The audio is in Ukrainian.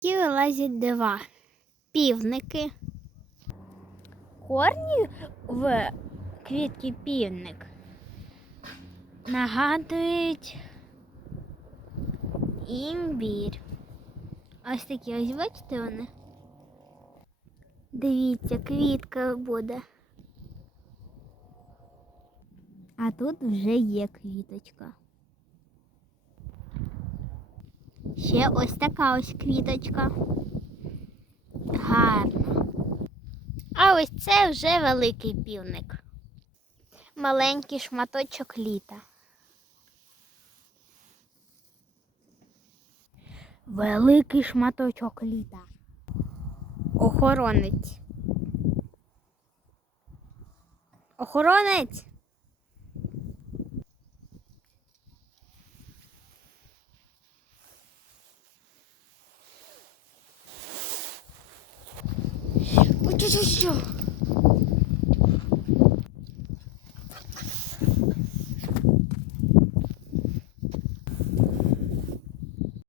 Ті вилазять два півники. Корні в квітки півник нагадують імбір. Ось такі ось бачите вони. Дивіться, квітка буде. А тут вже є квіточка. Ще ось така ось квіточка. Гарно. А ось це вже великий півник. Маленький шматочок літа. Великий шматочок літа. Охоронець. Охоронець. 고쳐주시죠.